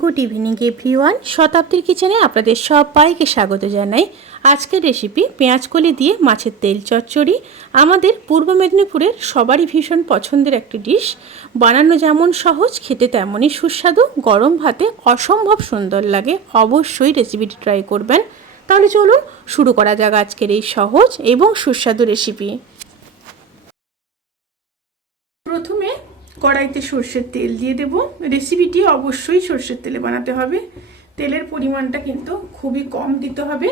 Good evening everyone. শতাব্দীর কিচেনে আপনাদের সবাইকে স্বাগত জানাই। আজকের রেসিপি পেঁয়াজকলি দিয়ে মাছের তেল চচ্চড়ি। আমাদের পূর্ব মেদিনীপুরের সবারই ভীষণ পছন্দের একটি ডিশ। বানানো যেমন সহজ, খেতে তেমনই সুস্বাদু। গরম ভাতে অসম্ভব সুন্দর লাগে। অবশ্যই রেসিপিটি ট্রাই করবেন। তাহলে চলুন শুরু করা যাক আজকের এই সহজ এবং সুস্বাদু রেসিপি। প্রথমে কড়াইতে সর্ষের তেল দিয়ে দেব। রেসিপিটি অবশ্যই সর্ষের তেলে বানাতে হবে। তেলের পরিমাণটা কিন্তু খুবই কম দিতে হবে।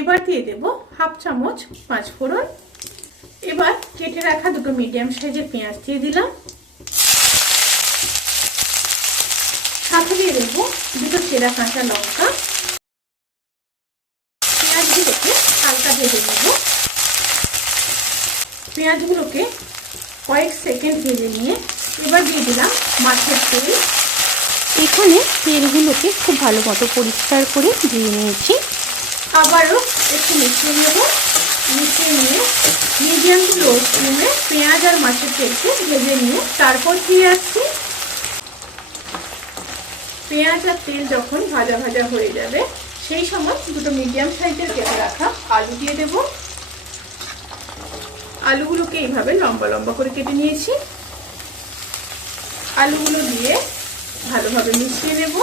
এবার দিয়ে দেব হাফ চামচ পাঁচফোড়ন। এবার কেটে রাখা দুটো মিডিয়াম সাইজের পেঁয়াজ দিয়ে দিলাম। সাথে দিয়ে দেবো দুটো চেরা কাঁচা লঙ্কা। পেঁয়াজগুলোকে হালকা ভেজে নেব। পেঁয়াজগুলোকে কয়েক সেকেন্ড ভেজে নিয়ে এবার দিয়ে দিলাম মাছের তেল। এখানে তেলগুলোকে খুব ভালো মতো পরিষ্কার করে ধুয়ে নিয়েছি। আবারও একটু মিশিয়ে নেব। মিশিয়ে নিয়ে মিডিয়াম টু লো ফ্লেমে পেঁয়াজ আর মাছের তেলকে ভেজে নিয়ে তারপর ফিরে আসছি। পেঁয়াজ আর তেল যখন ভাজা ভাজা হয়ে যাবে সেই সময় দুটো মিডিয়াম সাইজের কেটে রাখা আলু দিয়ে দেব। আলুগুলোকে এইভাবে লম্বা লম্বা করে কেটে নিয়েছি। আলুগুলো দিয়ে ভালোভাবে মিশিয়ে নেব।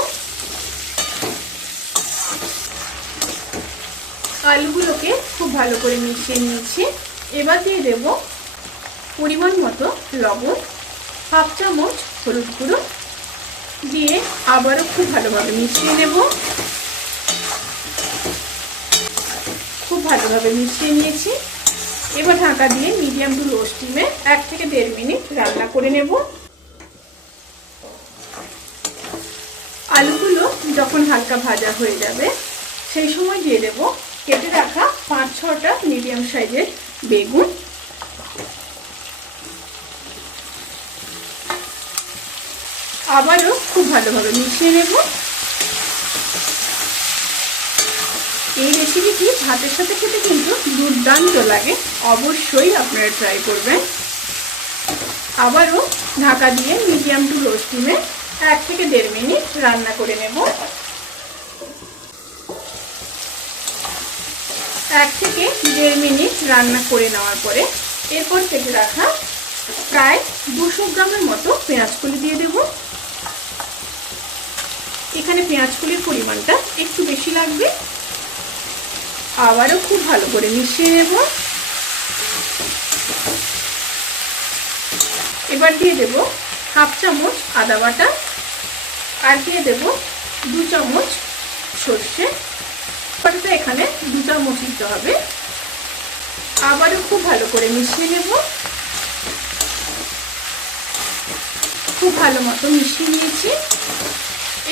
আলুগুলোকে খুব ভালো করে মিশিয়ে নিয়েছি। এবার দিয়ে দেব পরিমাণ মতো লবণ, হাফ চামচ হলুদ গুঁড়ো দিয়ে আবারও খুব ভালোভাবে মিশিয়ে নেব। খুব ভালোভাবে মিশিয়ে নিয়েছি। এবার ঢাকা দিয়ে মিডিয়াম টু লো স্টিমে 1 থেকে 1.5 মিনিট রান্না করে নেব। আলুগুলো যখন হালকা ভাজা হয়ে যাবে সেই সময় দিয়ে দেব কেটে রাখা 5-6টা মিডিয়াম সাইজের বেগুন। আবারও খুব ভালোভাবে মিশিয়ে নেব। এই রেসিপিটি ভাতের সাথে খেতে কিন্তু দুর্দান্ত লাগে। অবশ্যই আপনারা ট্রাই করবেন। আবারও ঢাকা দিয়ে মিডিয়াম টু লো স্টিমে 1 থেকে 1.5 মিনিট রান্না করে নেব। 1 থেকে 1.5 মিনিট রান্না করে নেওয়ার পরে এরপর কেটে রাখা প্রায় 200 গ্রামের মতো পেঁয়াজকলি দিয়ে দেব। এখানে পেঁয়াজকলির পরিমাণটা একটু বেশি লাগবে। আবারও খুব ভালো করে মিশিয়ে নেব। এবার দিয়ে দেব হাফ চামচ আদা বাটা আর দিয়ে দেব 2 চামচ সর্ষে বাটাটা। এখানে 2 চামচ দিতে হবে। আবারও খুব ভালো করে মিশিয়ে নেব। খুব ভালো মতো মিশিয়ে নিয়েছি।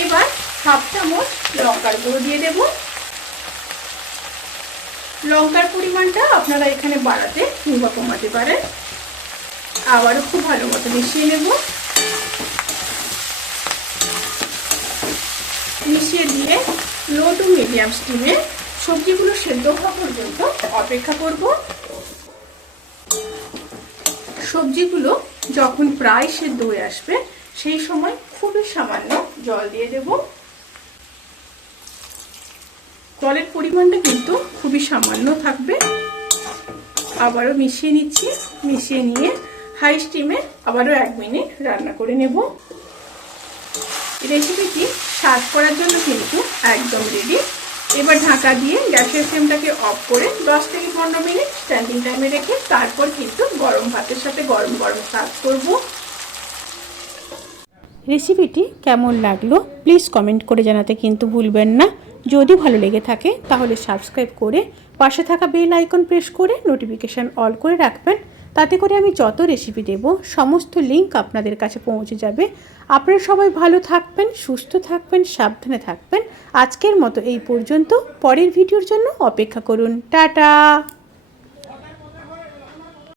এবার হাফ চামচ লঙ্কার গুঁড়ো দিয়ে দেব। লঙ্কার পরিমাণটা আপনারা এখানে বাড়াতে কিংবা কমাতে পারেন। আবারও খুব ভালো মতো মিশিয়ে নেব। মিশিয়ে দিয়ে লো টু মিডিয়াম স্টিমে সবজিগুলো সেদ্ধ হওয়া পর্যন্ত অপেক্ষা করব। সবজিগুলো যখন প্রায় সেদ্ধ হয়ে আসবে সেই সময় খুবই সামান্য জল দিয়ে দেব। জলের পরিমাণটা কিন্তু খুবই সামান্য থাকবে। আবারও মিশিয়ে নিচ্ছি। মিশিয়ে নিয়ে হাই স্টিমে আবারও 1 মিনিট রান্না করে নেব। রেসিপিটি সার্ভ করার জন্য কিন্তু একদম রেডি। এবার ঢাকা দিয়ে গ্যাসের ফ্লেমটাকে অফ করে 10 থেকে 15 মিনিট স্ট্যান্ডিং টাইমে রেখে তারপর কিন্তু গরম ভাতের সাথে গরম গরম সার্ভ করব। রেসিপিটি কেমন লাগলো প্লিজ কমেন্ট করে জানাতে কিন্তু ভুলবেন না। যদি ভালো লেগে থাকে তাহলে সাবস্ক্রাইব করে পাশে থাকা বেল আইকন প্রেস করে নোটিফিকেশান অল করে রাখবেন। তাতে করে আমি যত রেসিপি দেব সমস্ত লিঙ্ক আপনাদের কাছে পৌঁছে যাবে। আপনারা সবাই ভালো থাকবেন, সুস্থ থাকবেন, সাবধানে থাকবেন। আজকের মতো এই পর্যন্ত। পরের ভিডিওর জন্য অপেক্ষা করুন। টাটা।